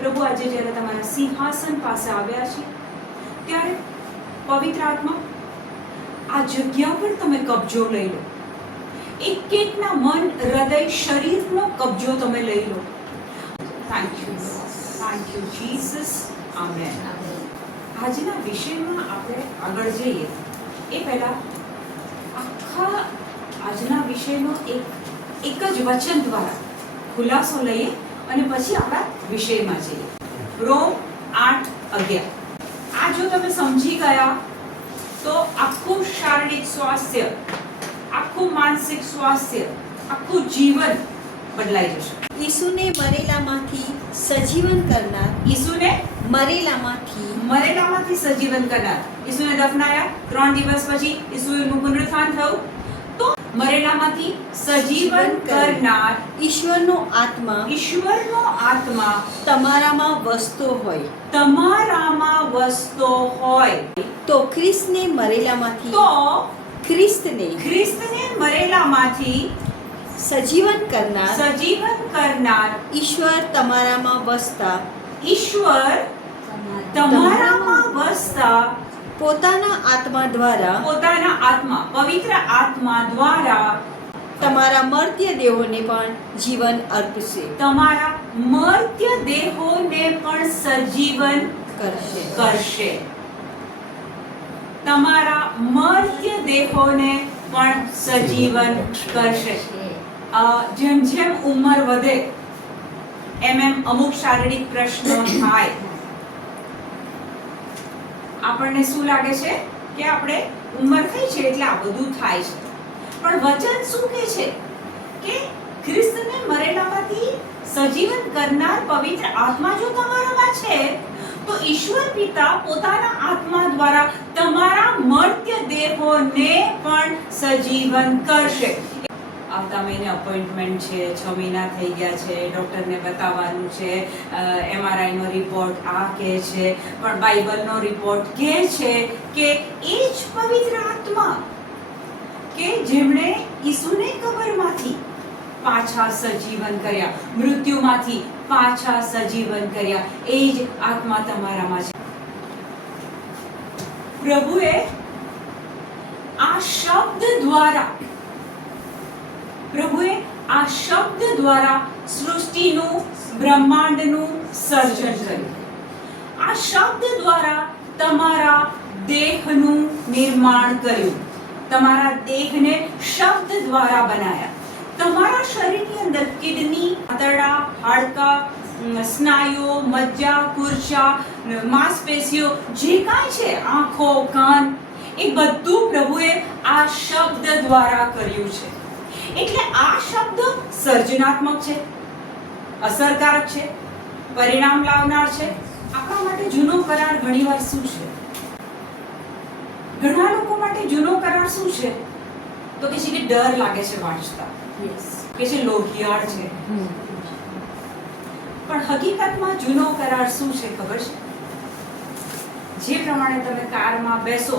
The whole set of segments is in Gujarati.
પ્રભુ આજે જ્યારે તમારા સિંહાસન પાસે આવ્યા છે ત્યારે પવિત્ર આત્મા આ જગ્યા પર તમે કબજો લઈ લો. એક એકના મન, હૃદય, શરીરનો કબજો તમે લઈ લો. Thank you Jesus. આમેન. આજના વિષયમાં આપણે આગળ જઈએ એ પહેલા આખા આજના વિષયનો એક જ વચન દ્વારા ખુલાસો લઈએ અને પછી આપણા વિષયમાં જઈએ. રોમ 8:11. આ જો તમે સમજી ગયા તો આખું શારીરિક સ્વાસ્થ્ય, આખું માનસિક સ્વાસ્થ્ય, આખું જીવન બદલાઈ જશે. ઈસુને મરેલામાંથી સજીવન કરનાર, ઈસુને મરેલામાંથી સજીવન કરનાર. ઈસુને દફનાયા, 3 દિવસ પછી ઈસુનું પુનરુત્થાન થયું. તો મરેલામાંથી સજીવન કરનાર ઈશ્વરનો આત્મા તમારામાં વસતો હોય તો ખ્રિસ્તને મરેલામાંથી સજીવન કરનાર ઈશ્વર તમારામાં વસતા પોતાના આત્મા પવિત્ર આત્મા દ્વારા તમારા મર્ત્ય દેહોને પણ જીવન અર્પશે. જેમ જેમ ઉંમર વધે એમ અમુક શારીરિક પ્રશ્નો થાય. આપણને શું લાગે છે કે આપણે ઉંમર થઈ છે એટલે આ બધું થાય છે, પણ વચન શું કહે છે કે ખ્રિસ્તને મરેલામાંથી સજીવન કરનાર પવિત્ર આત્મા જો તમારામાં છે તો ઈશ્વર પિતા પોતાના આત્મા દ્વારા તમારા મર્ત્ય દેહોને પણ સજીવન કરશે. આવતા મહિને અપોઇન્ટમેન્ટ છે, 6 મહિના થઈ ગયા છે, ડૉક્ટરને બતાવવાનું છે, MRI નો રિપોર્ટ આ કહે છે, પણ બાઇબલનો રિપોર્ટ કહે છે કે એ જ પવિત્ર આત્મા કે જેમણે ઈસુને કબરમાંથી પાછા સજીવન કર્યા, મૃત્યુમાંથી પાછા સજીવન કર્યા, એ જ આત્મા તમારામાં છે. પ્રભુએ આ શબ્દ દ્વારા સૃષ્ટિનું, બ્રહ્માંડનું સર્જન કર્યું. આ શબ્દ દ્વારા તમારા દેહનું નિર્માણ કર્યું. તમારા દેહને શબ્દ દ્વારા બનાયા. તમારા શરીરની અંદર કિડની, આંતરડા, હાડકાં, સ્નાયુઓ, મજ્જા, કુર્ચા, માંસપેશીઓ જે કાંઈ છે, આંખો, કાન, એ બધું પ્રભુએ આ શબ્દ દ્વારા કર્યું છે. એટલે આ શબ્દ સર્જનાત્મક છે, અસરકારક છે, પરિણામ લાવનાર છે. આપણા માટે જૂનો કરાર ઘણીવાર શું છે? ઘણા લોકો માટે જૂનો કરાર શું છે? તો કે છે કે ડર લાગે છે વાંચતા, કે છે લોહિયાળ છે. પણ હકીકતમાં જૂનો કરાર શું છે ખબર છે? જે પ્રમાણે તમે કારમાં બેસો,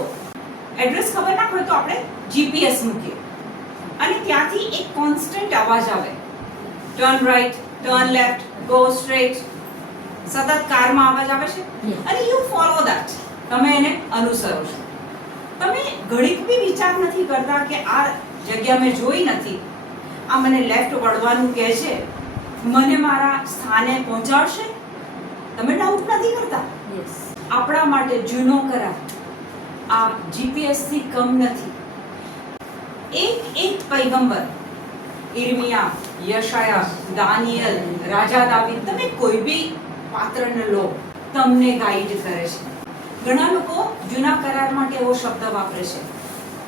એડ્રેસ ખબર ના હોય તો આપણે GPS મૂકીએ અને ત્યાંથી એક કોન્સ્ટન્ટ અવાજ આવે, turn right, turn left, go straight. સતત કારમાં અવાજ આવે છે અને યુ ફોલો ધેટ. તમે એને અનુસરો છો. તમે ઘડીક બી વિચાર નથી કરતા કે આ જગ્યા મેં જોઈ નથી, આ મને લેફ્ટ વળવાનું કહે છે, મને મારા સ્થાને પહોંચાડશે. તમે ડાઉટ નથી કરતા. આપણા માટે જૂનો કરાર આ GPS થી કમ નથી. એક પૈગંબર, ઇર્મિયા, યશાયા, દાનિયેલ, રાજા દાવીદ, તમે કોઈ બી પાત્રને લો, તમને ગાઈડ કરે છે. ઘણા લોકો જૂના કરાર માટે એવો શબ્દ વાપરે છે.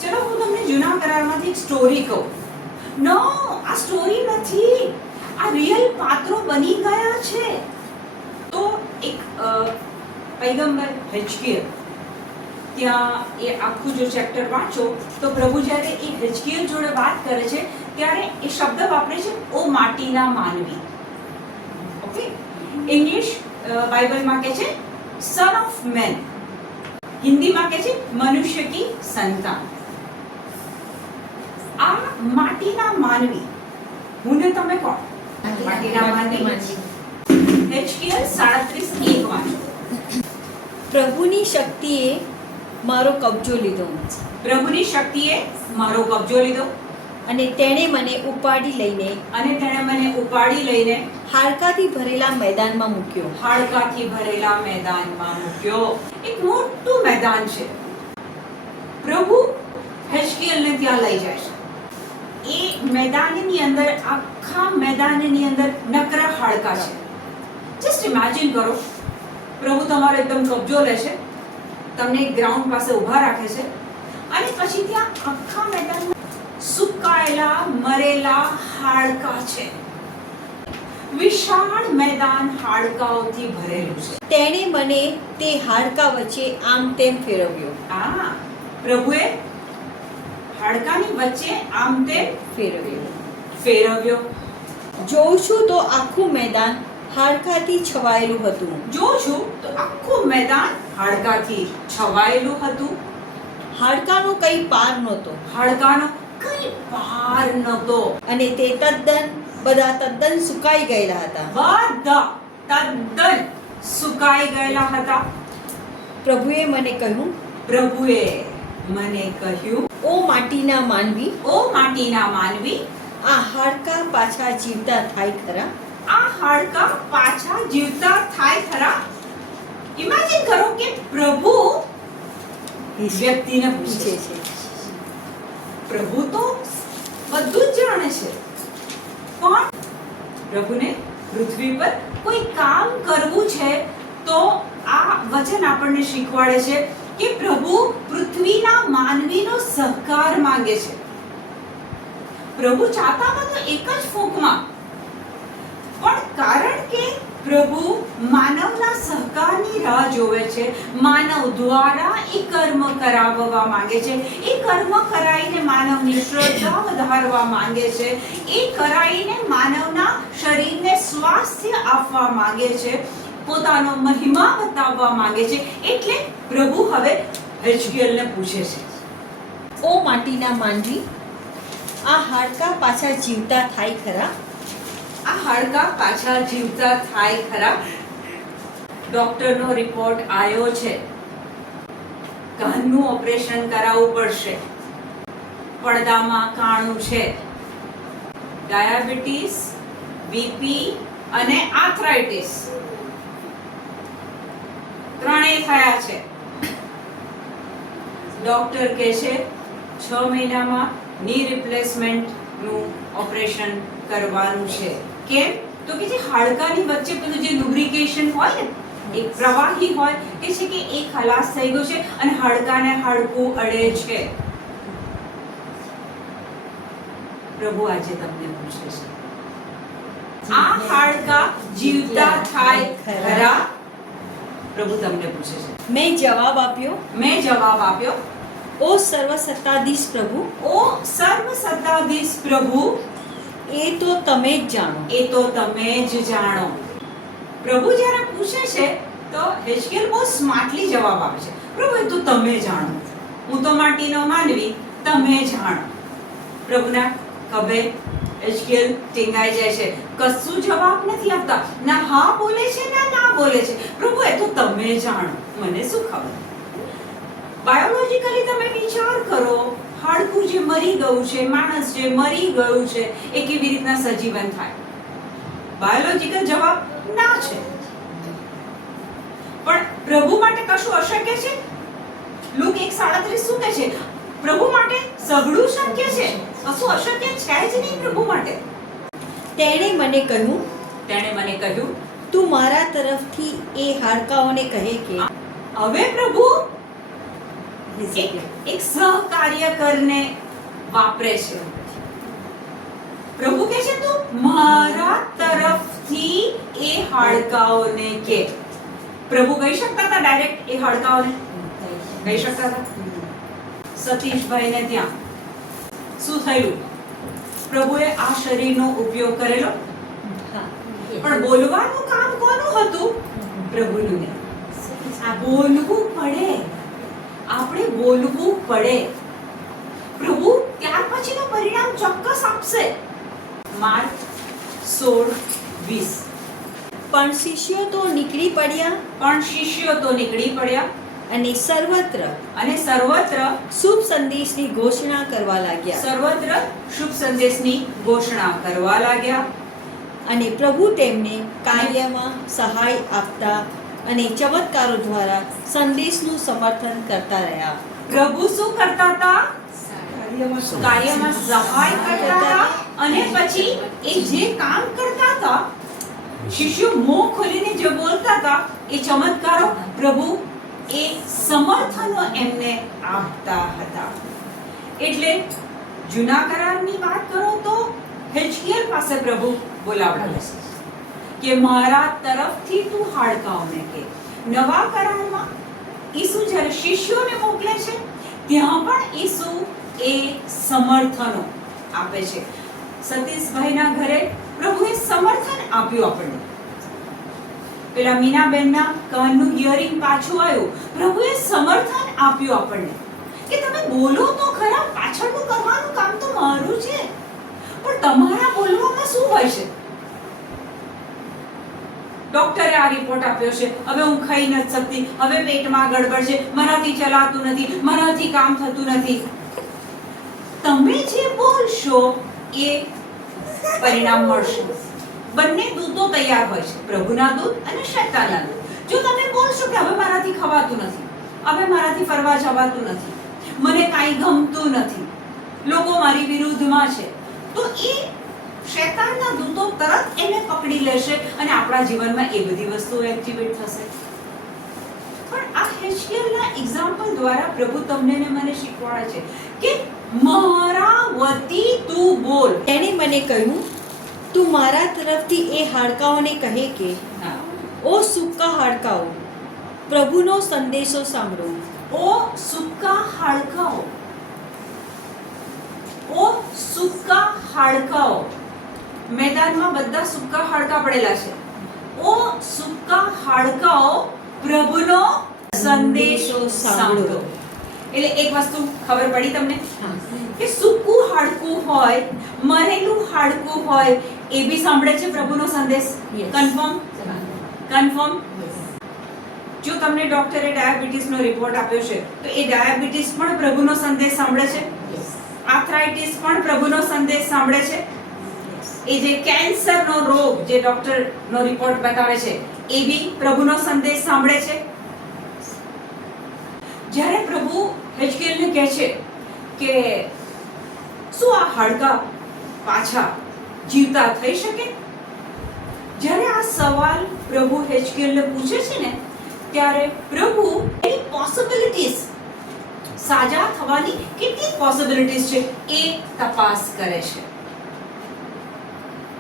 ચલો હું તમને જૂના કરારમાંથી એક સ્ટોરી કહું. નો, આ સ્ટોરી નથી, આ રિયલ પાત્રો બની ગયા છે. તો એક પૈગંબર હિજકિયલ, ત્યાં એ આખું જો ચેપ્ટર વાંચો તો પ્રભુ જ્યારે એ હિજકિયલ જોડે વાત કરે છે ત્યારે એ શબ્દ વાપરે છે, ઓ માટીના માનવી. ઓકે, ઇંગ્લિશ બાઇબલમાં કહે છે સન ઓફ મેન, હિન્દીમાં કહે છે મનુષ્ય કી સંતાન. આ માટીના માનવી, હું ને તમે કોણ? માટીના માનવી. હિજકિયલ 33 પ્રભુની શક્તિએ મારો કબજો લીધો પ્રભુની શક્તિએ મારો કબજો લીધો અને તેણે મને ઉપાડી લઈને અને તેણે મને ઉપાડી લઈને હાડકાથી ભરેલા મેદાનમાં મૂક્યો. હાડકાથી ભરેલા મેદાનમાં મૂક્યો. એક મોટું મેદાન છે. પ્રભુ હેઝકીએલને ત્યાં લઈ જાય છે. એ મેદાનની અંદર, આખા મેદાનની અંદર નકરા હાડકા છે. જસ્ટ ઇમેજિન કરો, પ્રભુ તમારો એકદમ કબજો લે છે, તમને એક ગ્રાઉન્ડ પાસે ઊભા રાખે છે અને પછી ત્યાં આખા મેદાનમાં સુકાયેલા મરેલા હાડકા છે. વિશાળ મેદાન હાડકાઓથી ભરેલું છે. તેણે મને તે હાડકા વચ્ચે આમ તેમ ફેરવ્યો. પ્રભુએ હાડકાની વચ્ચે આમ તેમ ફેરવ્યો. જોઉં છું તો આખું મેદાન હાડકાથી છવાયેલું હતું. જોઉં છું તો આખું મેદાન હાડકાથી છવાયેલું હતું. હાડકાનો કંઈ પાર નહોતો હાડકાનો કંઈ પાર નહોતો. અને તે બધા તદ્દન સુકાઈ ગયેલા હતા. બધા તદ્દન સુકાઈ ગયેલા હતા. પ્રભુએ મને કહ્યું, ઓ માટીના માનવી, આ હાડકા પાછા જીવતા થાય ખરા? આ હાડકા પાછા જીવતા થાય ખરા? ઇમેજિન કરો કે પ્રભુ વ્યક્તિને પૂછે છે. પ્રભુ તો બધું જ જાણે છે, પણ પ્રભુને પૃથ્વી પર કોઈ કામ કરવું છે તો આ વચન આપણને શીખવાડે છે કે પ્રભુ પૃથ્વીના માનવીનો સહકાર માંગે છે. પ્રભુ ચાહતા હતા તો એક જ ફૂંકમાં, પણ કારણ કે પ્રભુ માનવના સહકારની રાહ જોવે છે, માનવ દ્વારા એ કર્મ કરાવવા માંગે છે, એ કર્મ કરાઈને માનવની શ્રદ્ધા વધારવા માંગે છે, એ કરાઈને માનવના શરીરને સ્વાસ્થ્ય આપવા માંગે છે, પોતાનો મહિમા બતાવવા માંગે છે. એટલે પ્રભુ હવે હેઝકીએલને પૂછે છે, ઓ માટીના માનવી, આ હાડકા પાછા જીવતા થાય ખરા? આ હાડકા પાછા જીવતા થાય ખરા? ડોક્ટરનો રિપોર્ટ આવ્યો છે, કાનનું ઓપરેશન કરાવવું પડશે, પડદામાં કાણું છે, ડાયાબિટીસ, બીપી અને આર્થરાઇટિસ ત્રણેય થયા છે. ડોક્ટર કહે છે 6 મહિનામાં ની રિપ્લેસમેન્ટ નું ઓપરેશન કરવાનું છે. કેમ? તો કે જે હાડકાની વચ્ચે પેલું જે લુબ્રિકેશન હોય ને, એક પ્રવાહી હોય, કે છે કે એ ખલાસ થઈ ગયું છે અને હાડકાને હાડકું અડે છે. પ્રભુ આજે તમને પૂછે છે, આ હાડકા જીવતા થાય ખરા? પ્રભુ તમને પૂછે છે. મેં જવાબ આપ્યો, ઓ સર્વસત્તાધીશ પ્રભુ, એ તો તમે જ જાણો. પ્રભુ જ્યારે પૂછે છે તો હેઝકીએલ બહુ સ્માર્ટલી જવાબ આપે છે. પ્રભુ એ તો તમે જાણો, હું તો માટીનો માનવી, તમે જાણો. પ્રભુના કબે હેઝકીએલ ટીંગાઈ જાય છે, કશું જવાબ નથી આપતા, ના હા બોલે છે ના બોલે છે. પ્રભુ એ તો તમે જાણો, મને શું ખબર? બાયોલોજીકલી તમે વિચાર કરો, હાડકું જે મરી ગયું છે, માણસ જે મરી ગયું છે, એ કેવી રીતના સજીવન થાય? બાયોલોજીકલ જવાબ ના છે. પણ પ્રભુ માટે કશું અશક્ય છે? લુક 1:37 શું કહે છે? પ્રભુ માટે સઘળું શક્ય છે, કશું અશક્ય છે જ નહીં પ્રભુ માટે. તેણે મને કહ્યું, તું મારા તરફથી એ હાડકાઓને કહે કે. હવે પ્રભુ એક સહકાર્યકરને વાપરે છે. પ્રભુ કહે છે તું મારા તરફથી એ હાડકાઓને કે. પ્રભુ કહી શકતા હતા ડાયરેક્ટ એ હાડકાઓને? કહી શકતા હતા? સતીશભાઈને ત્યાં શું થયું? પ્રભુએ આ શરીરનો ઉપયોગ કરેલો, પણ બોલવાનું કામ કોનું હતું? પ્રભુનું. બોલવું પડે, આપણે બોલવું પડે. પ્રભુ ત્યાર પછીનું પરિણામ ચોક્કસ આપશે. માર્ક 16:20. પણ શિષ્યો તો નીકળી પડ્યા પણ શિષ્યો તો નીકળી પડ્યા અને સર્વત્ર અને સર્વત્ર શુભ સંદેશની ઘોષણા કરવા લાગ્યા. સર્વત્ર શુભ સંદેશની ઘોષણા કરવા લાગ્યા. અને પ્રભુ તેમને કાર્યમાં સહાય આપતા અને ચમત્કારો દ્વારા સંદેશનું સમર્થન કરતા રહ્યા. પ્રભુ શું કરતા હતા? કાર્યમાં સહાય કરતા હતા. અને પછી એ જે કામ કરતા હતા, શિષ્યો મોં ખોલીને જે બોલતા હતા, એ ચમત્કારો પ્રભુ એ સમર્થનો એમને આપતા હતા. એટલે જૂના કરારની વાત કરો તો હિજકિયલ પાસે પ્રભુ બોલાવડાવે છે કે મારા તરફથી તું હાડકાઓને કે. નવા કરારમાં ઈસુ જ્યારે શિષ્યોને મોકલે છે, ત્યાં પણ ઈસુ એ સમર્થનો આપે છે. સતીશભાઈના ઘરે પ્રભુએ સમર્થન આપ્યું આપણને. પેલા મીનાબેનના કાનનું હિયરિંગ પાછું આવ્યું, પ્રભુએ સમર્થન આપ્યું આપણને કે તમે બોલો તો ખરા, પાછળનું કરવાનું કામ તો મારું છે, પણ તમારા બોલવામાં શું હોય છે? ડોક્ટરે આ રિપોર્ટ આપ્યો છે, હવે હું ખાઈ નથી શકતી, હવે પેટમાં ગડબડ છે, મારાથી ચલાતું નથી, મારાથી કામ થતું નથી. તમે જે બોલશો એ પરિણામ મળશે. બંને દૂતો તૈયાર હોય છે, પ્રભુના દૂત અને શૈતાનના દૂત. જો તમે બોલશો કે હવે મારાથી ખવાતું નથી, હવે મારાથી ફરવા જવાતું નથી, મને કાંઈ ગમતું નથી, લોકો મારી વિરુદ્ધમાં છે, તો એ શૈતાનના દૂતો તરત એને પકડી લેશે અને આપણા જીવનમાં એ બધી વસ્તુઓ એક્ટિવેટ થશે. પણ આ હિજકિયલના એક્ઝામ્પલ દ્વારા પ્રભુ તમને ને મને શીખવાડે છે કે મારા વતી તું બોલ. તેણે મને કહ્યું, તું મારા તરફથી એ હાડકાઓને કહે કે, ઓ સૂકા હાડકાઓ, પ્રભુનો સંદેશો સાંભળો. ઓ સૂકા હાડકાઓ, ઓ સૂકા હાડકાઓ. મેદાનમાં બધા સૂકા હાડકા પડેલા છે. ઓ સૂકા હાડકાઓ, પ્રભુનો સંદેશો સાંભળો. એટલે એક વસ્તુ ખબર પડી તમને કે સૂકું હાડકું હોય, મરેલું હાડકું હોય, એ બી સાંભળે છે પ્રભુનો સંદેશ. કન્ફર્મ? કન્ફર્મ? જો તમને ડોક્ટરે ડાયાબિટીસનો રિપોર્ટ આપ્યો છે, તો એ ડાયાબિટીસ પણ પ્રભુનો સંદેશ સાંભળે છે. આર્થરાઇટિસ પણ પ્રભુનો સંદેશ સાંભળે છે. એ જે કેન્સરનો રોગ જે ડોક્ટરનો રિપોર્ટ બતાવે છે, એ બી પ્રભુનો સંદેશ સાંભળે છે. જ્યારે પ્રભુ હિજકિયલને કહે છે કે શું આ હાડકા પાછા જીવતા થઈ શકે? જ્યારે આ સવાલ પ્રભુ હિજકિયલને પૂછે છે ને, ત્યારે પ્રભુ એની પોસિબિલિટીઝ, સાજા થવાની કેટલી પોસિબિલિટીઝ છે એ તપાસ કરે છે.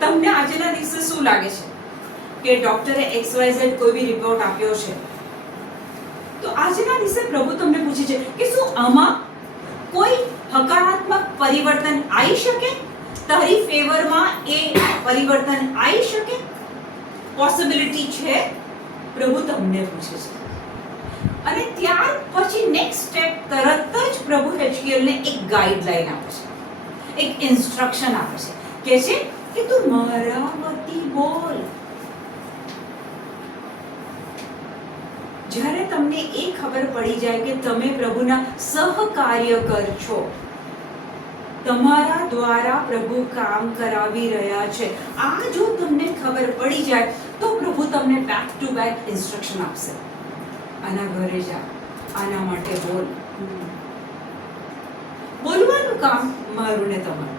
તમને આજના દિવસે શું લાગે છે કે ડોક્ટરે XYZ કોઈ બી રિપોર્ટ આપ્યો છે, તો આજના દિવસે પ્રભુ તમને પૂછે છે કે શું આમાં કોઈ હકારાત્મક પરિવર્તન આવી શકે? તારી ફેવરમાં એ પરિવર્તન આવી શકે? પોસિબિલિટી છે? પ્રભુ તમને પૂછે છે. અને ત્યાર પછી નેક્સ્ટ સ્ટેપ તરત જ પ્રભુ હિજકિયલને એક ગાઈડલાઈન આપે છે, એક ઇન્સ્ટ્રક્શન આપે છે, કહે છે કે તું મારા વતી બોલ. જ્યારે તમને એ ખબર પડી જાય કે તમે પ્રભુના સહકાર્યકર છો, તમારા દ્વારા પ્રભુ કામ કરાવી રહ્યા છે, આ જો તમને ખબર પડી જાય તો પ્રભુ તમને બેક ટુ બેક ઇન્સ્ટ્રક્શન આપશે. આના ઘરે જા, આના માટે બોલ. બોલવાનું કામ મારું ને તમારું.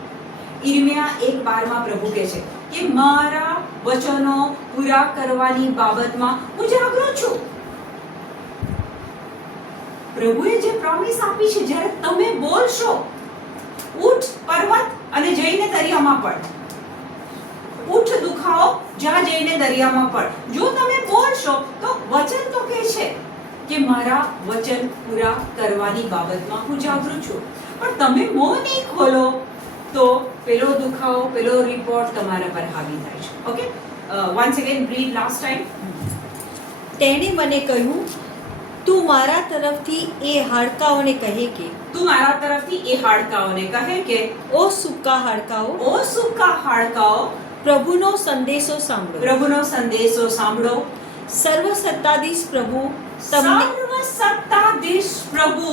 ઈર્મિયા 1:12 પ્રભુ કહે છે કે મારા વચનો પૂરા કરવાની બાબતમાં હું જાગૃત છું. પ્રભુએ જે પ્રોમિસ આપી છે, જ્યારે તમે બોલશો, ઉઠ પર્વત અને જઈને દરિયામાં પડ, ઉઠ દુખાવો, જા જઈને દરિયામાં પડ. જો તમે બોલશો તો વચન તો કહે છે કે મારા વચન પૂરા કરવાની બાબતમાં હું જાગૃત છું. પણ તમે મોં નહીં ખોલો તો પેલો દુખાવો, પેલો રિપોર્ટ તમારા પર હાવી થાય છે. Okay, once again read last time. તેણે મને કહ્યું, તું મારા તરફથી એ હાડકાઓને કહે કે, તું મારા તરફથી એ હાડકાઓને કહે કે, ઓ સૂકા હાડકાઓ, ઓ સૂકા હાડકાઓ, પ્રભુનો સંદેશો સાંભળો. પ્રભુનો સંદેશો સાંભળો. સર્વસત્તાધીશ પ્રભુ તમને સર્વસત્તાધીશ પ્રભુ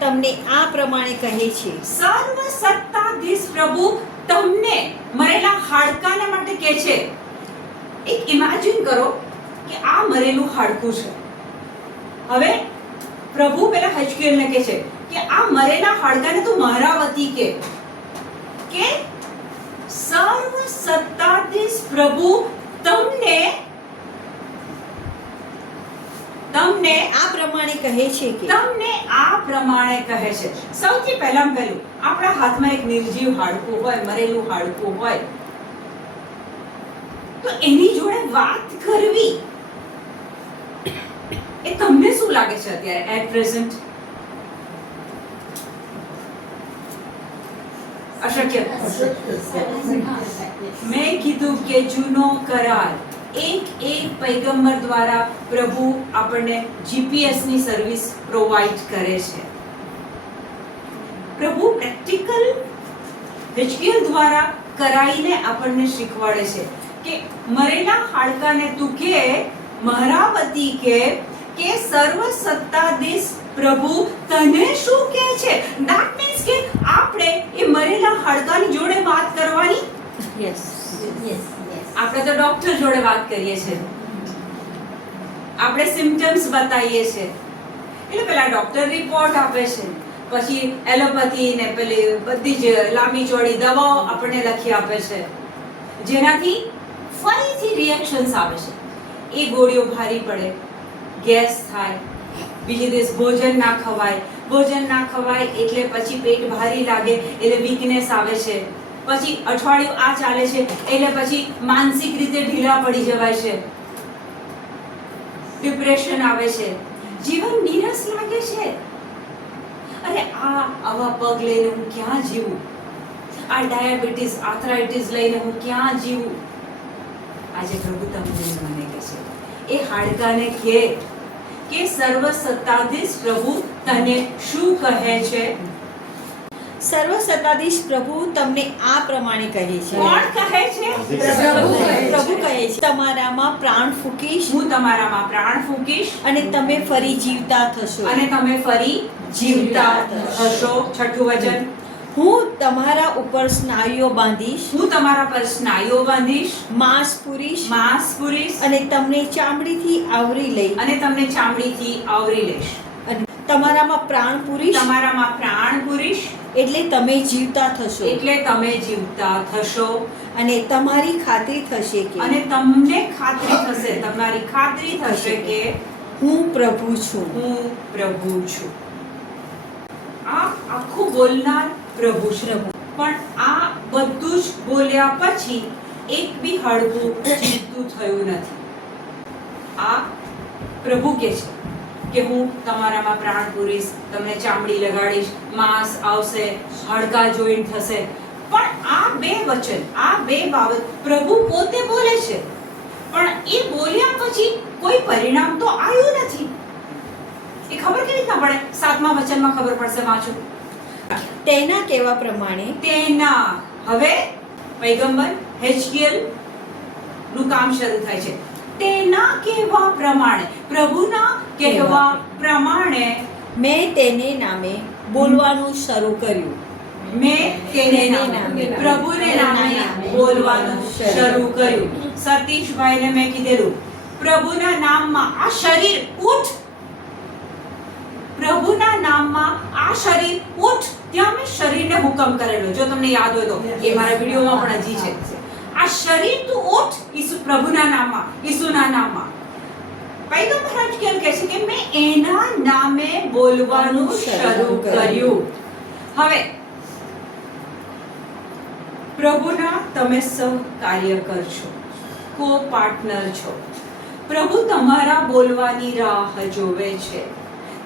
તમને આ પ્રમાણે કહે છે. સર્વસત્તાધીશ પ્રભુ તમને મરેલા હાડકાને માટે કહે છે. એક ઇમેજિન કરો કે આ મરેલું હાડકું છે. હવે પ્રભુ પેલા હજકીએલને કહે છે કે આ મરેલા હાડકાને તું મારા વતી કે સર્વસત્તાધીશ પ્રભુ તમને આ પ્રમાણે કહે છે કે તમને આ પ્રમાણે કહે છે. સૌથી પહેલું આપણા હાથમાં એક નિર્જીવ હાડકું હોય, મરેલું હાડકું હોય, તો એની જોડે વાત કરવી એ તમને શું લાગે છે અત્યારે એટ પ્રેઝન્ટ? અશક્ય. મેં કીધું કે જૂનો કરાર એક પૈગંબર દ્વારા પ્રભુ આપણને જીપીએસ ની સર્વિસ પ્રોવાઈડ કરે છે. પ્રભુ પ્રેક્ટિકલ હિજકીએલ દ્વારા કરાઈને આપણને શીખવાડે છે કે મરેલા હાડકાને તું કે મારા વતી કે સર્વસત્તાધીશ પ્રભુ તને શું કહે છે. ધેટ મીન્સ કે આપણે એ મરેલા હાડકાની જોડે વાત કરવાની. યસ આપણે તો ડોક્ટર જોડે વાત કરીએ છીએ, આપણે સિમ્પટમ્સ બતાવીએ છીએ, એટલે પેલા ડોક્ટર રિપોર્ટ આપે છે, પછી એલોપેથી ને પેલી બધી જ લાંબી ચોડી દવાઓ આપણને લખી આપે છે, જેનાથી ફરીથી રિએક્શન્સ આવે છે. એ ગોળીઓ ભારી પડે, ગેસ થાય, બીજે દિવસ ભોજન ના ખવાય એટલે પછી પેટ ભારી લાગે એટલે વીકનેસ આવે છે. પછી અઠવાડિયું આ ચાલે છે એટલે પછી માનસિક રીતે ઢીલા પડી જવાય છે, ડિપ્રેશન આવે છે, જીવન નીરસ લાગે છે. અરે આવા પગ લઈને હું ક્યાં જીવું, આ ડાયાબિટીસ આર્થરાઇટિસ લઈને હું ક્યાં જીવું. આજે પ્રભુ તમને મને કહે છે, એ હાડકાને કે સર્વસત્તાધીશ પ્રભુ તને શું કહે છે. સર્વસત્તાધીશ પ્રભુ તમને આ પ્રમાણે કહે છે. કોણ કહે છે? પ્રભુ કહે છે, તમારામાં પ્રાણ ફૂંકીશ, હું તમારામાં પ્રાણ ફૂંકીશ અને તમે ફરી જીવતા થશો. છઠ્ઠું વચન, હું તમારા ઉપર સ્નાયુઓ બાંધીશ, હું તમારા પર સ્નાયુઓ બાંધીશ, માંસ પૂરીશ, અને તમને ચામડીથી આવરી લઈશ, અને તમારામાં પ્રાણ પૂરીશ, એટલે તમે જીવતા થશો. અને તમારી ખાતરી થશે કે તમને ખાતરી થશે કે હું પ્રભુ છું. આ આખું બોલનાર પ્રભુ છે. પણ આ બધું જ બોલ્યા પછી એક બી હાડકું જીવતું થયું નથી. આ પ્રભુ કહે છે કે હું તમારામાં પ્રાણ પૂરીશ, તમને ચામડી લગાડીશ, માંસ આવશે, હાડકા જોઈન્ટ થશે. પણ આ બે વચન, આ બે બાબત પ્રભુ પોતે બોલે છે, પણ એ બોલ્યા પછી કોઈ પરિણામ તો આવ્યું નથી. એ ખબર કેવી રીતના પડે? 7મા વચનમાં ખબર પડશે. વાંચો. તેના કહેવા પ્રમાણે હવે પૈગંબર હિજકીએલ નું કામ શરૂ થાય છે. તેના કહેવા પ્રમાણે, પ્રભુના કહેવા પ્રમાણે મેં તેને નામે બોલવાનું શરૂ કર્યું. પ્રભુને નામે બોલવાનું શરૂ કર્યું. સતીશભાઈને મેં કીધેલું, પ્રભુના નામમાં આ શરીર ઉઠ, પ્રભુના નામમાં આ શરીર ઉઠ. ત્યાં મેં શરીરને હુકમ કરેલો, જો તમને યાદ હોય તો એ મારા વિડીયોમાં પણ હજી છે. આ શરીર તું ઉઠ પ્રભુના નામમાં, ઈસુના નામમાં. પૈગંબર હિજકીએલ કહે છે કે મેં એના નામે બોલવાનું શરૂ કર્યું. હવે પ્રભુના તમે સહકાર્યકર છો, કો પાર્ટનર છો. પ્રભુ તમારા બોલવાની રાહ જોવે છે,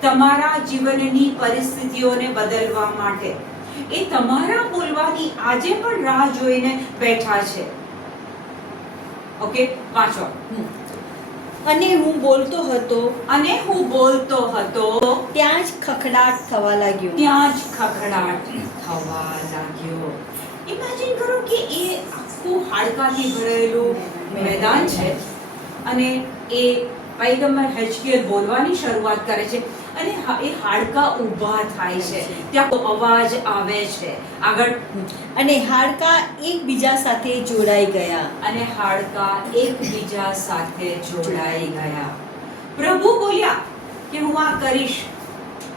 તમારા જીવનની પરિસ્થિતિઓને બદલવા માટે. એ તમારા બોલવાની આજે પણ રાહ જોઈને બેઠા છે. ઓકે, વાંચો. અને હું બોલતો હતો ત્યાં જ ખખડાટ થવા લાગ્યો. ઇમેજિન કરો કે એ આખું આખું હાડકાથી ભરેલું મેદાન છે અને એ પૈગંબર હેઝકેલ બોલવાની શરૂઆત કરે છે અને એ હાડકા ઊભા થાય છે, ત્યાં અવાજ આવે છે આગળ, અને હાડકા એકબીજા સાથે જોડાઈ ગયા. અને હાડકા એકબીજા સાથે જોડાઈ ગયા. પ્રભુ બોલ્યા કે હું આ કરીશ,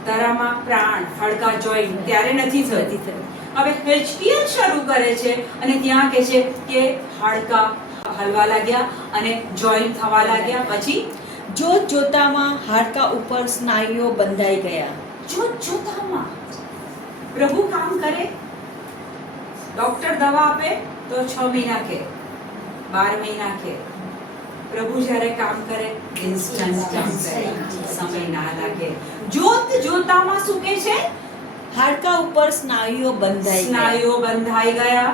તારામાં પ્રાણ, હાડકા જોઈન્ટ ત્યારે નથી થતી. હવે હેઝકેલ શરૂ કરે છે અને ત્યાં કહે છે કે હાડકા હલવા લાગ્યા અને જોઈન્ટ થવા લાગ્યા. પછી જોત જોતામાં હાડકા ઉપર સ્નાયુઓ બંધાઈ ગયા. જોતામાં પ્રભુ કામ કરે. ડોક્ટર દવા આપે તો 6 મહિના કે 12 મહિના કે. પ્રભુ જ્યારે કામ કરે ઇન્સ્ટન્ટ કામ કરે, સમય ના લાગે. જોતામાં શું કહે છે? હાડકા ઉપર સ્નાયુઓ બંધાઈ ગયા. સ્નાયુઓ બંધાઈ ગયા,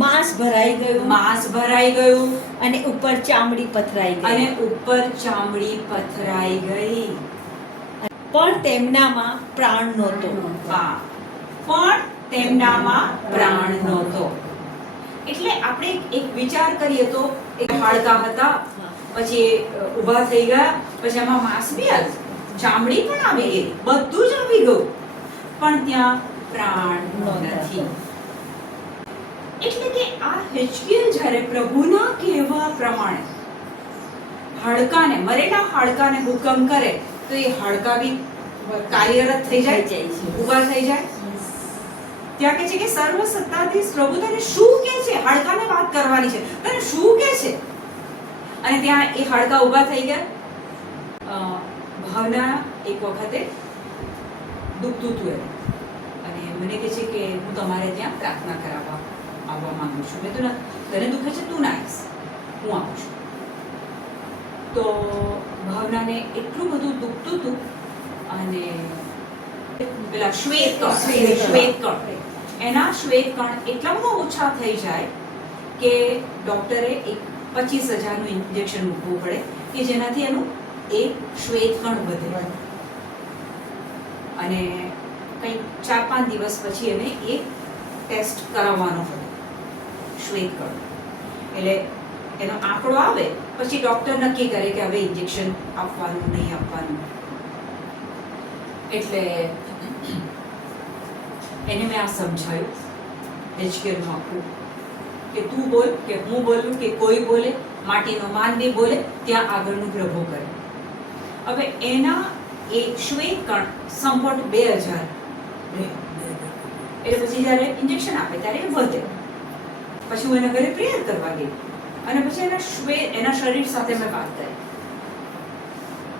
માંસ ભરાઈ ગયું, માંસ ભરાઈ ગયું અને ઉપર ચામડી પથરાઈ ગઈ. અને ઉપર ચામડી પથરાઈ ગઈ. પણ તેમનામાં પ્રાણ નહોતો. હા, પણ તેમનામાં પ્રાણ નહોતો. એટલે આપણે એક વિચાર કરીએ તો એક હાડકા હતા, પછી ઊભા થઈ ગયા, પછી એમાં માંસ બી આવ્યું, ચામડી પણ આવી ગઈ, બધું જ આવી ગયું, પણ ત્યાં પ્રાણ નથી. એટલે કે આ હેઝકેલ જ્યારે પ્રભુના કહેવા પ્રમાણે હાડકાને, મરેલા હાડકાને હુકમ કરે તો એ હાડકા બી કાર્યરત થઈ જાય, ઊભા થઈ જાય. ત્યાં કહે છે કે સર્વસત્તાધીશ પ્રભુ તને શું કહે છે? હાડકાને વાત કરવાની છે, તને શું કહે છે? અને ત્યાં એ હાડકા ઊભા થઈ ગયા. ભાવના એક વખતે દુખતું હતું અને મને કહે છે કે હું તમારે ત્યાં પ્રાર્થના કરાવવા આવવા માંગુ છું. મેં તો તને દુખે છે, તું ના આવીશ, હું આવું છું. તો ભાવનાને એટલું બધું દુખતું હતું અને પેલા શ્વેતકણ એના શ્વેતકણ એટલા બધા ઓછા થઈ જાય કે ડોક્ટરે એક 25,000નું ઇન્જેક્શન મૂકવું પડે કે જેનાથી એનું એક શ્વેતકણ વધે. અને કંઈક 4-5 દિવસ પછી એને એક ટેસ્ટ કરાવવાનો હતો શ્વેતકણ. એટલે એનો આંકડો આવે પછી ડોક્ટર નક્કી કરે કે હવે ઇન્જેક્શન આપવાનું નહીં આપવાનું. એટલે એને મેં આ સમજાયું હેઝકેલનું આખું કે તું બોલ કે હું બોલું કે કોઈ બોલે, માટીનો માનવી બોલે, ત્યાં આગળનું પ્રભુ કરે. હવે એના એક શ્વેતકણ સમવોટ 2000 એટલે પછી જ્યારે ઇન્જેક્શન આપે ત્યારે એ વધે. પછી હું એના ઘરે પ્રેયર કરવા ગઈ અને પછી એના શરીર સાથે મેં વાત કરી.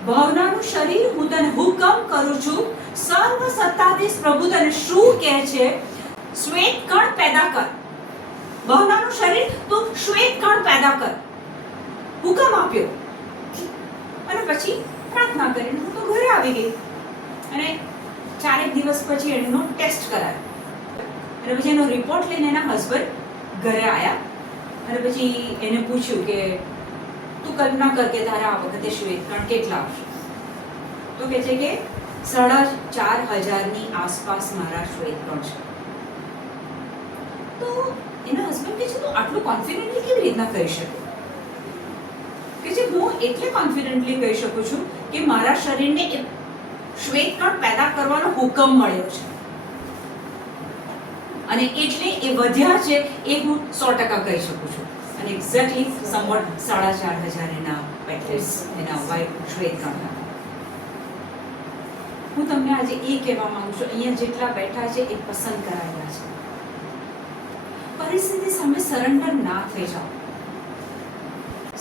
ભાવનાનું શરીર, હું તને હુકમ કરું છું, સર્વ સત્તાધીશ પ્રભુ તને શું કહે છે? શ્વેતકણ પેદા કર. ભાવનાનું શરીર, તું શ્વેતકણ પેદા કર, હુકમ આપ્યો. અને પછી પ્રાર્થના કરીને હું તો ઘરે આવી ગઈ અને 4 દિવસ પછી એનો ટેસ્ટ કરાયો અને પછી એનો રિપોર્ટ લઈને એના હસબન્ડ ઘરે આવ્યા અને પછી એને પૂછ્યું કે તું કલ્પના કર કે તારા આ વખતે શ્વેતકણ કેટલા આવશે? તો કહે છે કે 4,500ની આસપાસ મારા શ્વેતકણ છે. તો એના હસબન્ડ કહે છે તું આટલું કોન્ફિડન્ટલી કેવી રીતના કહી શકે? કે જે હું એટલે કોન્ફિડન્ટલી કહી શકું છું કે મારા શરીરને શ્વેતકણ પેદા કરવાનો હુકમ મળ્યો છે અને એટલે એ વધ્યા છે એ હું 100% કહી શકું છું. અને એક્ઝેક્ટલી સમવોટ 4,500 એના પેકેટ્સ, એના વ્હાઇટ શ્વેતકણ હતા. હું તમને આજે એ કહેવા માંગુ છું, અહીંયા જેટલા બેઠા છે એ પસંદ કરાયેલા છે. પરિસ્થિતિ સામે સરેન્ડર ના થઈ જાઓ.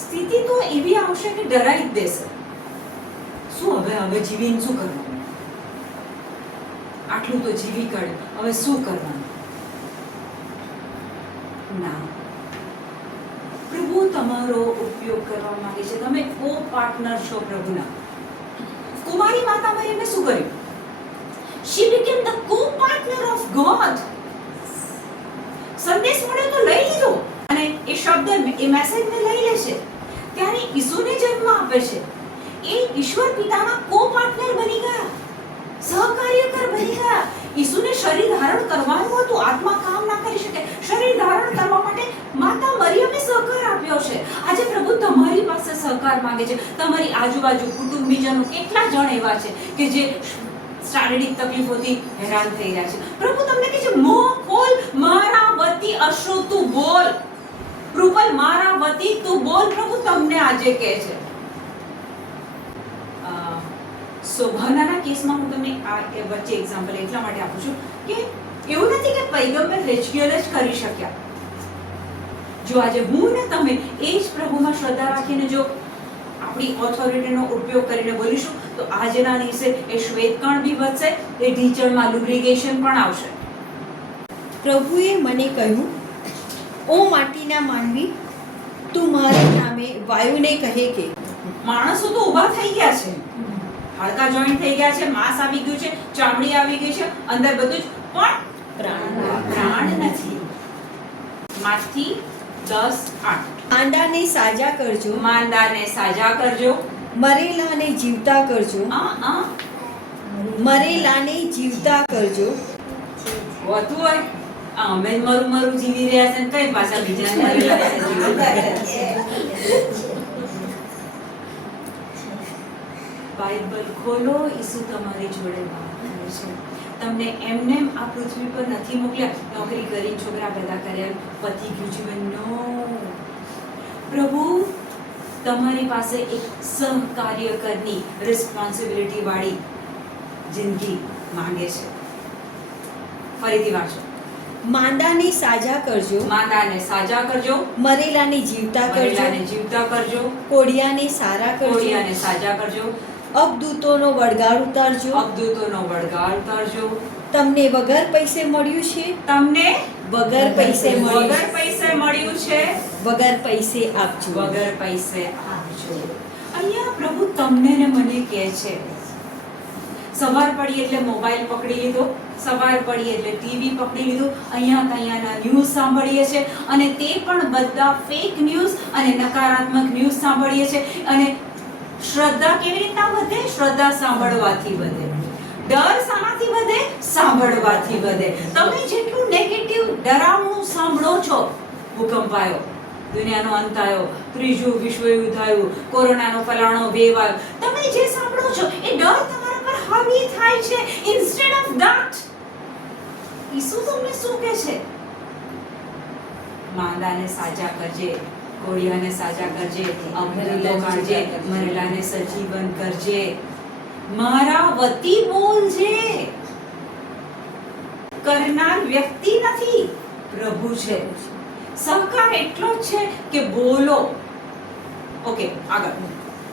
સ્થિતિ તો એવી આવશે કે ડરાઈ જ દેશે. શું હવે જીવીને શું કરવાનું? આટલું તો જીવી કાઢ્યું, હવે શું કરવાનું? ના, પ્રભુ તમારો ઉપયોગ કરવા માંગે છે. તમે કો પાર્ટનર છો પ્રભુના. કુમારી માતા મરિયમે શું કર્યું? She became the co-partner of God. સંદેશ મળ્યો તો લઈ લીધો અને એ શબ્દ, એ મેસેજને લઈ લે છે. ત્યારે ઈસુને જન્મ આપે છે. એ ઈશ્વર પિતાના કો-પાર્ટનર બની ગયા, સહકાર્યકર બની ગયા. ઈસુને શરીર ધારણ કરવાનું હતું, આત્મા કામ ના કરી શકે. શરીર ધારણ કરવા માટે માતા મરિયમ શક્યો છે. આજે પ્રભુ તમારી પાસે સહકાર માંગે છે. તમારી આજુબાજુ કુટુંબીજનો કેટલા જણ એવા છે કે જે શારીરિક તકલીફોથી હેરાન થઈ રહ્યા છે. પ્રભુ તમને કહે છે, મોં ખોલ, મારા વતી અશ્રુ તું બોલ. રૂપલ, મારા વતી તું બોલ. પ્રભુ તમને આજે કહે છે. શોભાનાના કેસમાં હું તમને આ વચ્ચે એક્ઝામ્પલ એટલા માટે આપું છું કે એવું નથી કે પૈગંબર હિઝકિયલ જ કરી શક્યા. જો આજે હું ને તમે એ જ પ્રભુમાં શ્રદ્ધા રાખીને જો આપણી ઓથોરિટીનો ઉપયોગ કરીને બોલીશું તો આજના દિવસે એ શ્વેતકણ બી વધશે, એ ઢીંચણમાં લુબ્રિકેશન પણ આવશે. પ્રભુએ મને કહ્યું, ઓ માટીના માનવી, તું મારા નામે વાયુને કહે કે. માણસો તો ઊભા થઈ ગયા છે, હાડકા જોઈન્ટ થઈ ગયા છે, માંસ આવી ગયું છે, ચામડી આવી ગઈ છે, અંદર બધું જ, પણ પ્રાણ નથી. માથી 10:8 માંદાને સાજા કરજો, માંદાને સાજા કરજો, મરેલાને જીવતા કરજો, મરેલાને જીવતા કરજો. હોતું હોય અમે જ મરું જીવી રહ્યા છે ને કઈ પાછા બીજાને મરેલા જીવતા રહ્યા છે. બાઇબલ ખોલો, ઈસુ તમારી જોડે વાત કરે છે. તમને એમને આ પૃથ્વી પર નથી મોકલ્યા નોકરી કરી, છોકરા પેદા કર્યા, પતિ ગયું જીવન. નો, પ્રભુ તમારી પાસે એક સહકાર્યકરની રિસ્પોન્સિબિલિટી વાળી જિંદગી માંગે છે. ફરીથી વાંચો. માંદાને સાજા કરજો, માંદાને સાજા કરજો, મરેલાને જીવતા કરજો, મરેલાને જીવતા કરજો, કોડિયાને સારા કરજો, કોડિયાને સાજા કરજો, અબદૂતોનો વળગાડ ઉતારજો. અબદૂતોનો વળગાડ ઉતારજો. તમને વગર પૈસે મળ્યું છે, તમને વગર પૈસે મળ્યું વગર પૈસે મળ્યું છે, વગર પૈસે આપજો. વગર પૈસે આપજો. અહીંયા પ્રભુ તમને ને મને કહે છે, સવાર પડી એટલે મોબાઈલ પકડી લીધો, સવાર પડી એટલે ટીવી પકડી લીધું, અહીંયાના ન્યૂઝ સાંભળીએ છે અને તે પણ બધા ફેક ન્યૂઝ અને નકારાત્મક ન્યૂઝ સાંભળીએ છે. અને શ્રદ્ધા કેવી રીતના વધે? શ્રદ્ધા સાંભળવાથી વધે. ડર શાનાથી વધે? સાંભળવાથી વધે. તમે જેટલું નેગેટિવ ડરાવણું સાંભળો છો, ભૂકંપ આવ્યો, દુનિયાનો અંત આવ્યો, ત્રીજું વિશ્વયુદ્ધ આવ્યું, કોરોનાનો ફલાણો વેવ આવ્યો, તમે જે સાંભળો છો એ ડર તમારા પર હાવી થાય છે. ઇન્સ્ટેડ ઓફ ધેટ ઈસુ તમને શું કહે છે? માંદાને સાજા કરજે, કોળિયાને સાજા કરજે, અમરેલો કાઢજે, મરેલાને સજીવન કરજે, મારા વતી બોલજે. કરનાર વ્યક્તિ નથી, પ્રભુ છે. સહકાર એટલો જ છે કે બોલો. ઓકે, આગળ.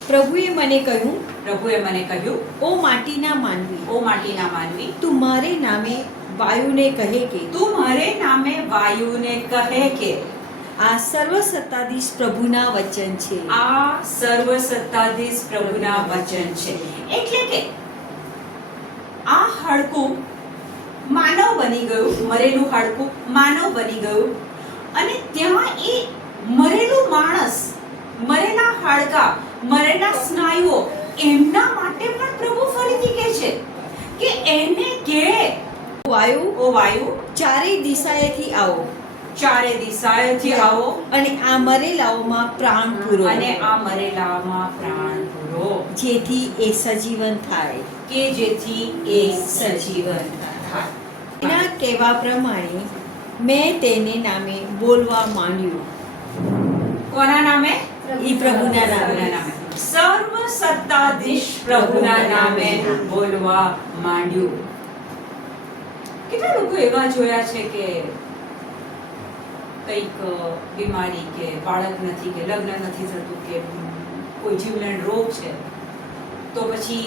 પ્રભુએ મને કહ્યું, ઓ માટીના માનવી, ઓ માટીના માનવી, તું મારે નામે વાયુને કહે કે. તું મારે નામે વાયુને કહે કે. આ સર્વસત્તાધીશ પ્રભુના વચન છે. આ સર્વસત્તાધીશ પ્રભુના વચન છે. એટલે કે આ હાડકું માનવ બની ગયું, મરેલું હાડકું માનવ બની ગયું અને ત્યાં એ મરેલું માણસ, મરેલા હાડકા, મરેલા સ્નાયુઓ, એમના માટે પણ પ્રભુ ફરીથી કહે છે કે એને કે વાયુ, ઓ વાયુ, ચારે દિશાએથી આવો, ચારે દિશાએથી આવો અને આ મરેલાઓમાં પ્રાણ પૂરો, અને આ મરેલામાં પ્રાણ પૂરો, જેથી એ સજીવન થાય, કે જેથી એ સજીવન થાય. એના કહેવા પ્રમાણે મેં તેને નામે બોલવા માંડ્યું. કોના નામે? ઈ પ્રભુના નામે. સર્વ સત્તાધીશ પ્રભુના નામે બોલવા માંડ્યું. કેટલા લોકો એવા જોયા છે કે કંઈક બીમારી કે બાળક નથી કે લગ્ન નથી થતું કે કોઈ જીવલેણ રોગ છે, તો પછી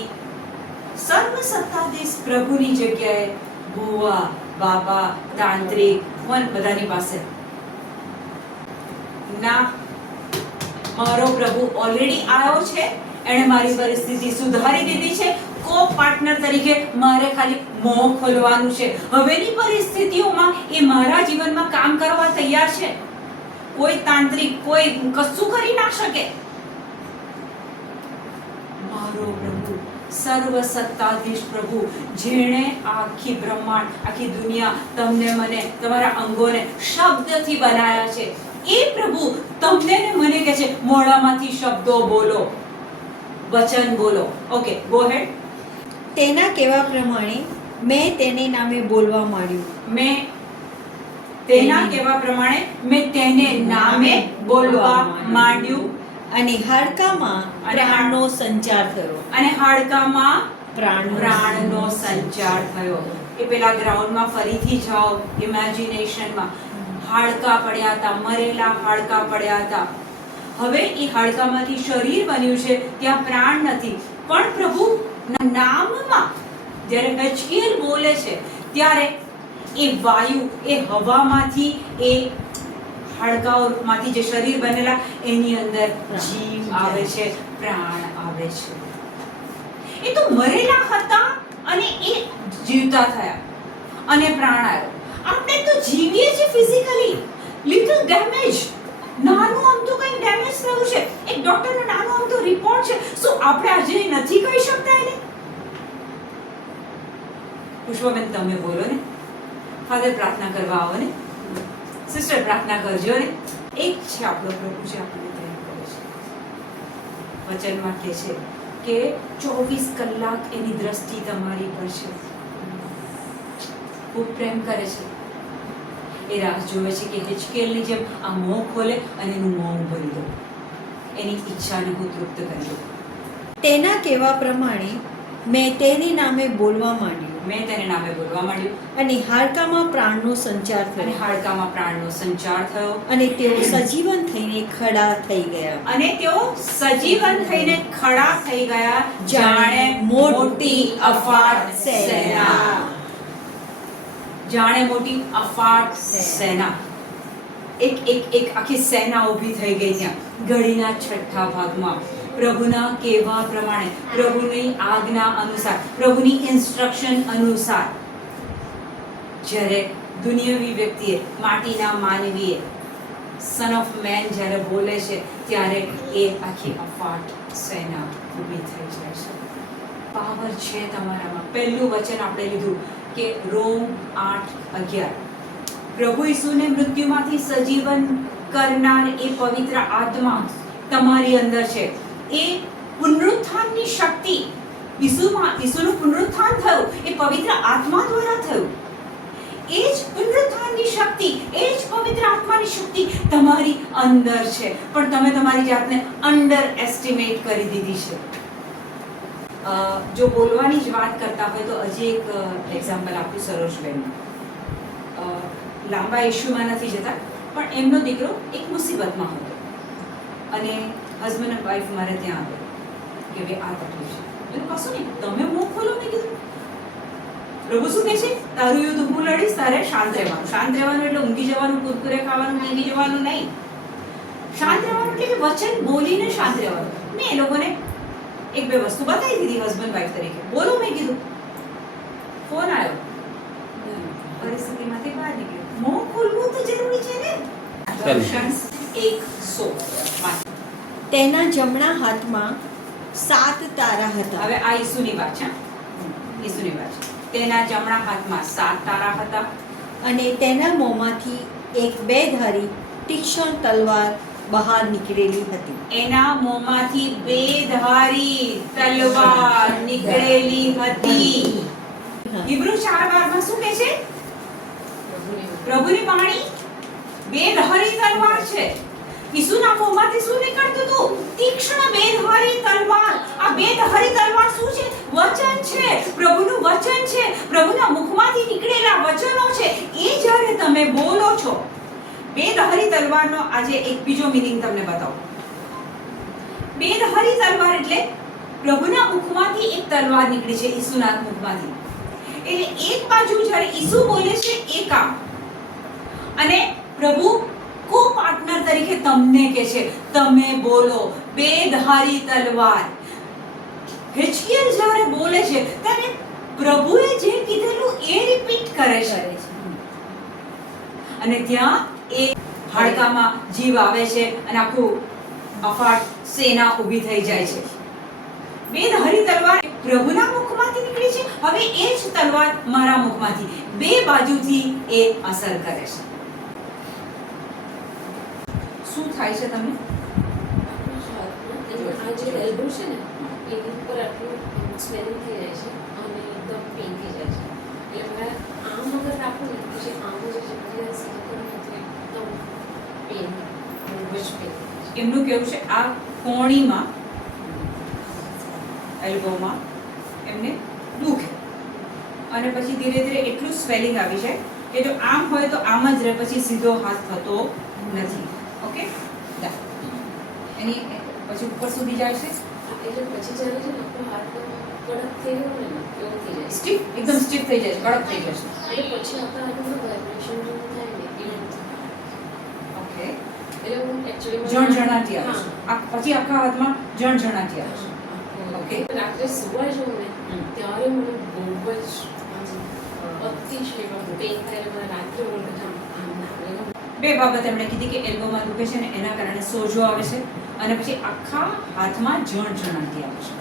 સર્વ સત્તાધીશ પ્રભુની જગ્યાએ ભુવા, બાબા, તાંત્રિક, બધાની પાસે ના. મારો પ્રભુ ઓલરેડી આવ્યો છે, એણે મારી પરિસ્થિતિ સુધારી દીધી છે. કો પાર્ટનર તરીકે મારે ખાલી મોં ખોલવાનું છે. હવેની પરિસ્થિતિઓમાં એ મારા જીવનમાં કામ કરવા તૈયાર છે. કોઈ તાંત્રિક, કોઈ કશું કરી ના શકે. મારો પ્રભુ, સર્વ સત્તાધીશ પ્રભુ, જેણે આખી બ્રહ્માંડ, આખી દુનિયા, તમને મને, તમારા અંગોને શબ્દથી બનાવ્યા છે, એ પ્રભુ તમને ને મને કહે છે મોઢામાંથી શબ્દો બોલો, વચન બોલો. ઓકે, ગો હેડ. તેના કહેવા પ્રમાણે મેં તેને નામે બોલવા માંડ્યું. તેના કહેવા પ્રમાણે મેં તેને નામે બોલવા માંડ્યું. અને હાડકામાં પ્રાણનો સંચાર થયો. અને હાડકામાં પ્રાણનો પ્રાણનો સંચાર થયો. એ પેલા ગ્રાઉન્ડમાં ફરીથી જાઓ, ઇમેજિનેશનમાં. હાડકા પડ્યા હતા, મરેલા હાડકા પડ્યા હતા. હવે એ હાડકામાંથી શરીર બન્યું છે, ત્યાં પ્રાણ નથી. પણ પ્રભુના નામમાં જ્યારે હચકીએલ બોલે છે ત્યારે એ વાયુ, એ હવામાંથી, એ હાડકાઓમાંથી જે શરીર બનેલા એની અંદર જીવ આવે છે, પ્રાણ આવે છે. એ તો મરેલા હતા અને એ જીવતા થયા અને પ્રાણ આવ્યો. આપણે તો જીવીએ છીએ ફિઝિકલી, લિટલ ડેમેજ, નાનું અમથું કંઈ ડેમેજ થયું છે, એક ડોક્ટરનો નાનો અમથો રિપોર્ટ છે, શું આપણે આજે નથી કહી શકતા એને? પુષ્પાબેન તમે બોલો ને, ફાધર પ્રાર્થના કરવા આવો ને, સિસ્ટર પ્રાર્થના કરજો ને. એક છે આપણો પ્રભુ જે આપણને પ્રેમ કરે છે. વચનમાં કહે છે કે 24 કલાક એની દ્રષ્ટિ તમારી પર છે. ખૂબ પ્રેમ કરે છે. એ રાહ જોવે છે કે હિચકેલની જેમ આ મોં ખોલે અને એનું મોં ભરી દો, એની ઈચ્છાને હું તૃપ્ત કરી દઉં. તેના કહેવા પ્રમાણે મેં તેને નામે બોલવા માંડ્યું. મેં તેને નામે બોલવા માંડ્યું. અને હાડકામાં પ્રાણનો સંચાર અને થયો. હાડકામાં પ્રાણનો સંચાર થયો. અને તેઓ સજીવન થઈને ખડા થઈ ગયા. અને તેઓ સજીવન થઈને ખડા થઈ ગયા, જાણે મોટી અફાટ સેના. જાણે મોટી અફાટ સેના. એક આખી સેના ઊભી થઈ ગઈ ત્યાં. ઘડીના છઠ્ઠા ભાગમાં પ્રભુના કહેવા પ્રમાણે, પ્રભુની આજ્ઞા અનુસાર, પ્રભુની ઇન્સ્ટ્રક્શન અનુસાર જ્યારે દુનિયાવી વ્યક્તિએ, માટીના માનવીએ, સન ઓફ મેન જ્યારે બોલે છે ત્યારે એ આખી અફાટ સેના ઊભી થઈ જાય છે. પાવર છે તમારામાં. પહેલું વચન આપણે લીધું કે રોમ 8:11, પ્રભુ ઈસુને મૃત્યુમાંથી સજીવન કરનાર એ પવિત્ર આત્મા તમારી અંદર છે. એ પુનરુત્થાનની શક્તિ, ઈસુનું પુનરુત્થાન થયું એ પવિત્ર આત્મા દ્વારા થયું. એ જ પુનરુત્થાનની શક્તિ, એ જ પવિત્ર આત્માની શક્તિ તમારી અંદર છે. પણ તમે તમારી જાતને અંડર એસ્ટિમેટ કરી દીધી છે. જો બોલવાની જ વાત કરતા હોય તો હજી એક એક્ઝામ્પલ આપું સરોજબેન. લાંબા ઇશ્યુમાં નથી જતા, પણ એમનો દીકરો એક મુસીબતમાં હતો અને હસબન્ડ એન્ડ વાઈફ મારે ત્યાં આવ્યો કે ભાઈ આ તકલીફ છે. એનું કશું નહીં, તમે મોં ખોલો. મેં કીધું પ્રભુ શું કહે છે? તારું યુદ્ધ હું લડીશ, તારે શાંત રહેવાનું. શાંત રહેવાનું એટલે ઊંઘી જવાનું, કુરકુરે ખાવાનું, ટીવી જોવાનું નહીં. શાંત રહેવાનું એટલે કે વચન બોલીને શાંત રહેવાનું. મેં એ લોકોને એક બે વસ્તુ બતાવી દીધી હસબન્ડ વાઈફ તરીકે. બોલો, મેં કીધું. ફોન આવ્યો, પરિસ્થિતિમાંથી બહાર નીકળ્યો. મોં ખોલવું તો જરૂરી છે ને. દર્શન્સ 1:16. તેના જમણા હાથમાં 7 તારા હતા. હવે આ ઈસુની વાત છે. ઈસુની વાત છે. તેના જમણા હાથમાં 7 તારા હતા. અને તેના મોંમાંથી એક બેધારી તીક્ષ્ણ તલવાર બહાર નીકળેલી હતી. એના મોંમાંથી બેધારી તલવાર નીકળેલી હતી. હિબ્રુ 4:12 શું કહે છે? પ્રભુની વાણી બેધારી તલવાર છે. ઈસુના મોંમાંથી શું નીકળતું હતું? તીક્ષ્ણ બેધારી તલવાર. આ બેધારી તલવાર શું છે? વચન છે. પ્રભુનું વચન છે. પ્રભુના મુખમાંથી નીકળેલા વચનો છે. એ જ્યારે તમે બોલો છો, બેધારી તલવારનો આજે એક બીજો મીનિંગ તમને બતાવું. બેધારી તલવાર એટલે પ્રભુના મુખમાંથી એક તલવાર નીકળી છે, ઈસુના મુખમાંથી. એટલે એક બાજુ જ્યારે ઈસુ બોલે છે એ કામ, અને પ્રભુ કો પાર્ટનર તરીકે તમને કહે છે તમે બોલો બેધારી તલવાર. હિચકીએલ જ્યારે બોલે છે ત્યારે પ્રભુએ જે કીધેલું એ રિપીટ કરે છે. અને ત્યાં એ હાડકામાં જીવ આવે છે અને આખું અફાટ સેના ઊભી થઈ જાય છે. બેધારી તલવાર પ્રભુના મુખમાંથી નીકળી છે. હવે એ જ તલવાર મારા મુખમાંથી બે બાજુથી એ અસર કરે છે. શું થાય છે તમને? આ જે એલ્બો છે ને એની ઉપર આટલું સ્વેલિંગ થઈ જાય છે અને એકદમ પેઇન થઈ જાય છે. એટલે મારે આમ અગર રાખું ને પછી આમ જે છે એકદમ પેઇન, બહુ જ પેઇન. એમનું કેવું છે આ કોણીમાં એલ્બોમાં એમને દુખે અને પછી ધીરે ધીરે એટલું સ્વેલિંગ આવી જાય કે જો આમ હોય તો આમ જ રહે, પછી સીધો હાથ થતો નથી. ઓકે, એની પછી ઉપર સુધી જાય છે, એટલે પછી જ્યારે છે ને આપણો હાથ કડક થઈ ગયો ને એવું થઈ જાય. સ્ટીફ, એકદમ સ્ટીફ થઈ જાય, કડક થઈ જશે. એટલે પછી આપણા હાથમાં વાઇબ્રેશન જેવું થાય ને એવું. ઓકે, એટલે હું એકચ્યુઅલી જણજણાટી આવે છે. આ પછી આખા હાથમાં જણજણાટી આવે છે. ઓકે, રાત્રે સુવા જાઉં ને ત્યારે મને બહુ જ અતિશય પેઇન થાય. મને રાત્રે આમ ના લાગે. બે બાબત એમણે કીધી કે એલ્બોમાં દુખે છે ને એના કારણે સોજો આવે છે અને પછી આખા હાથમાં જણજણાટી આવે છે.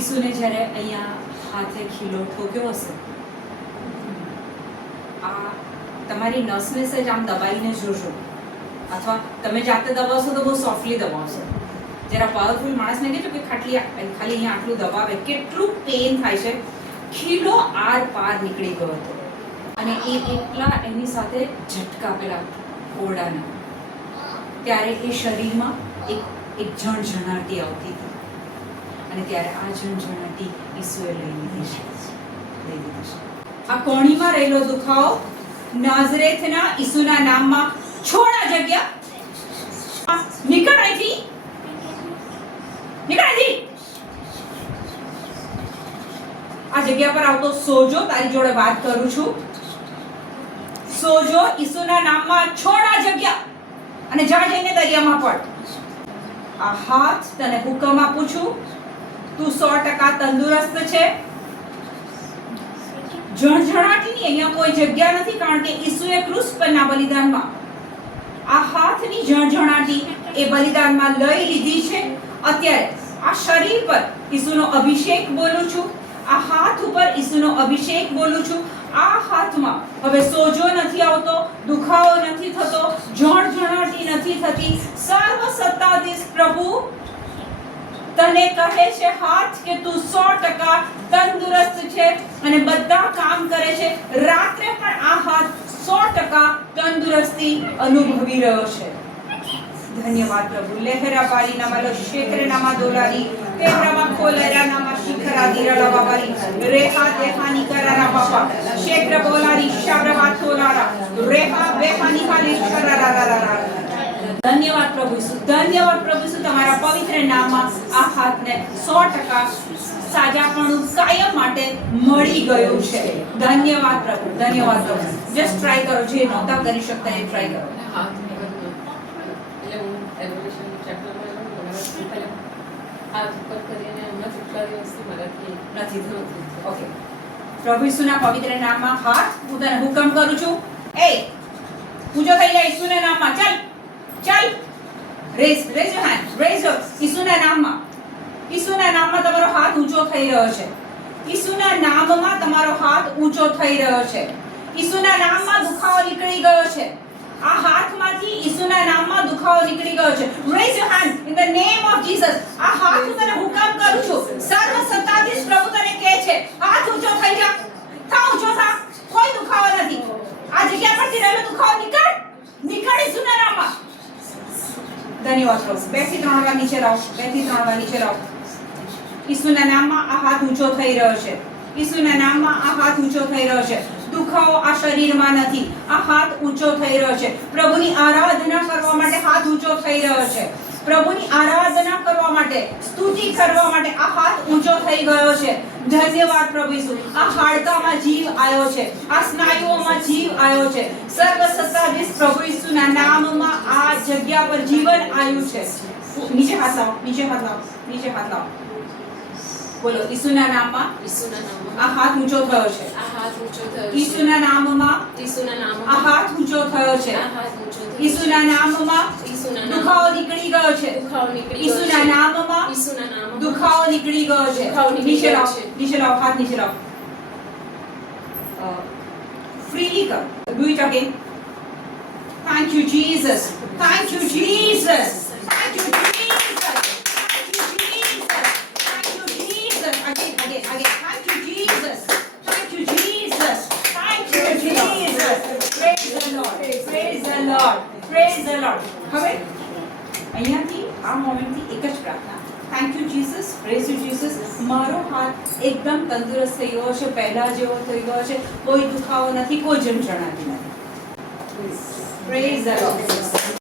ઈસુને જ્યારે અહીંયા હાથે ખીલો ઠોક્યો હશે, આ તમારી નસને સહેજ આમ દબાઈને જોશો, અથવા તમે જાતે દબાવશો તો બહુ સોફ્ટલી દબાવશો. જરા પાવરફુલ માણસને કહેજો કે ખાલી અહીંયા આટલું દબાવે, કેટલું પેઇન થાય છે. ખીલો આર પાર નીકળી ગયો હતો અને એ એટલા એની સાથે ઝટકા પેલા ઓરડાના, ત્યારે એ શરીરમાં એક જણજણાટી આવતી હતી અને ત્યારે આ જણજણાટી ઈસુએ લઈ લીધી છે. આ કોણીમાં રહેલો દુખાવો નાઝરેથના ઈસુના નામમાં છોડ આ જગ્યા, નીકળ અહીંથી, નીકળ અહીંથી. આ જગ્યા પર આવતો સોજો, તારી જોડે વાત કરું છું. સોજો ઈસુના નામમાં છોડ આ જગ્યા અને જા જઈને દરિયામાં પડ. આ હાથ તને હુકમ આપું છું, તું 100% તંદુરસ્ત છે. જણજણાટીની અહીંયા કોઈ જગ્યા નથી, કારણ કે ઈસુએ ક્રૂસ પરના બલિદાનમાં આ હાથની જણજણાટી એ બલિદાનમાં લઈ લીધી છે. અત્યારે આ શરીર પર ઈસુનો અભિષેક બોલું છું, આ હાથ ઉપર ઈસુનો અભિષેક બોલું છું. આ હાથમાં હવે સોજો નથી આવતો, દુખાવો નથી થતો, જણજણાટી નથી થતી. સર્વસત્તાધીશ પ્રભુ તને કહે છે હાથ કે તું 100% તંદુરસ્ત છે અને બધા કામ કરે છે. રાત્રે પણ આ હાથ 100% તંદુરસ્તી અનુભવી રહ્યો છે. ધન્યવાદ પ્રભુ. લહેરા પારી નામાં શેખરે નામાં દોલારી કેવરામાં ખોલેરા નામાં શિખરાદી રળવાવારી રેહા દેહાની કરારા બાપા શેખર બોલારી શાબ્રવા થોલારા રેહા બેહાની ખાલી શરારારારા. ધન્યવાદ પ્રભુ ઈસુ, ધન્યવાદ પ્રભુ ઈસુ. તમારા પવિત્ર નામમાં આ હાથને 100% સાજાપણું કાયમ માટે મળી ગયું છે. ધન્યવાદ પ્રભુ, ધન્યવાદ પ્રભુ. જસ્ટ ટ્રાય કરો, જે નહોતા કરી શકતા એ ટ્રાય કરો. હાથ એટલે હું એવોલ્યુશન ચેપ્ટરમાં પહેલા હાથ ઉપર કરીને હમણાં કેટલા દિવસથી મારાથી નથી થતું. ઓકે, પ્રભુ ઈસુના પવિત્ર નામમાં હાથ હું તને હુકમ કરું છું. એ પૂજો થઈ જાય ઈસુના નામમાં. ચાલ ચાલ, raise your hand, raise your. ઈસુના નામમાં, ઈસુના નામમાં તમારો હાથ ઊંચો થઈ રહ્યો છે. ઈસુના નામમાં તમારો હાથ ઊંચો થઈ રહ્યો છે. ઈસુના નામમાં દુખાવો નીકળી ગયો છે. આ હાથમાંથી ઈસુના નામમાં દુખાવો નીકળી ગયો છે. Rays your hand in the name of Jesus. આ હાથ હું તને હુકમ કરું છું. સર્વ સત્તાધીશ પ્રભુ તને કહે છે હાથ ઊંચો થઈ જા, થા ઊંચો થા. કોઈ દુખાવો નથી. આ જગ્યા પરથી રહેલો દુખાવો નીકળ, નીકળ ઈસુના નામમાં. ધન્યવાદ પ્રભુ. 2 થી 3 વાર નીચે લાવો, 2 થી 3 વાર નીચે લાવો. ઈસુના નામમાં આ હાથ ઊંચો થઈ રહ્યો છે. ઈસુના નામમાં આ હાથ ઊંચો થઈ રહ્યો છે. દુખાવો આ શરીરમાં નથી. આ હાથ ઊંચો થઈ રહ્યો છે. પ્રભુની આરાધના કરવા માટે હાથ ઊંચો થઈ રહ્યો છે. પ્રભુની આરાધના કરવા માટે, સ્તુતિ કરવા માટે આ હાથ ઊંચો થઈ ગયો છે. ધન્યવાદ પ્રભુ ઈસુ. આ હાડકામાં જીવ આવ્યો છે. આ સ્નાયુઓમાં જીવ આવ્યો છે. સર્વ સત્તાધીશ પ્રભુ ઈસુના નામમાં આ જગ્યા પર જીવન આવ્યું છે. નીચે હાથ લાવો, નીચે હાથ લાવો, નીચે હાથ લાવો. બોલો, ઈસુના નામમાં ઈસુના નામમાં આ હાથ ઊંચો થયો છે. આ હાથ ઊંચો થયો છે. ઈસુના નામમાં ઈસુના આ નામમાં હાથ ઊંચો થયો છે. આ હાથ ઊંચો થયો છે. ઈસુના નામમાં ઈસુના દુખાવો નીકળી ગયો છે. દુખાવો નીકળી ગયો ઈસુના છે. નામમાં ઈસુના નામમાં દુખાવો નીકળી ગયો છે. દુખાવો નીકળી નીચે ગયો લાવો, છે. નીચે લાવો, હાથ નીચે લાવો. ફ્રીલી કરો. Do it again. Thank you Jesus. Thank you, Jesus. Thank you, Jesus. Thank you, Jesus. Thank you, Jesus. Again. Thank you, Jesus. Thank you, Jesus. Thank you, Jesus. Praise the Lord. Praise the Lord. Praise the Lord. હવે અહીંયાથી આ મોમેન્ટથી એક જ પ્રાર્થના. Thank you Jesus, praise you Jesus. મારો હાથ એકદમ તંદુરસ્ત થઈ ગયો છે, પહેલા જેવો થઈ ગયો છે, કોઈ દુખાવો નથી, કોઈ જમજણાતી નથી. Praise the lord.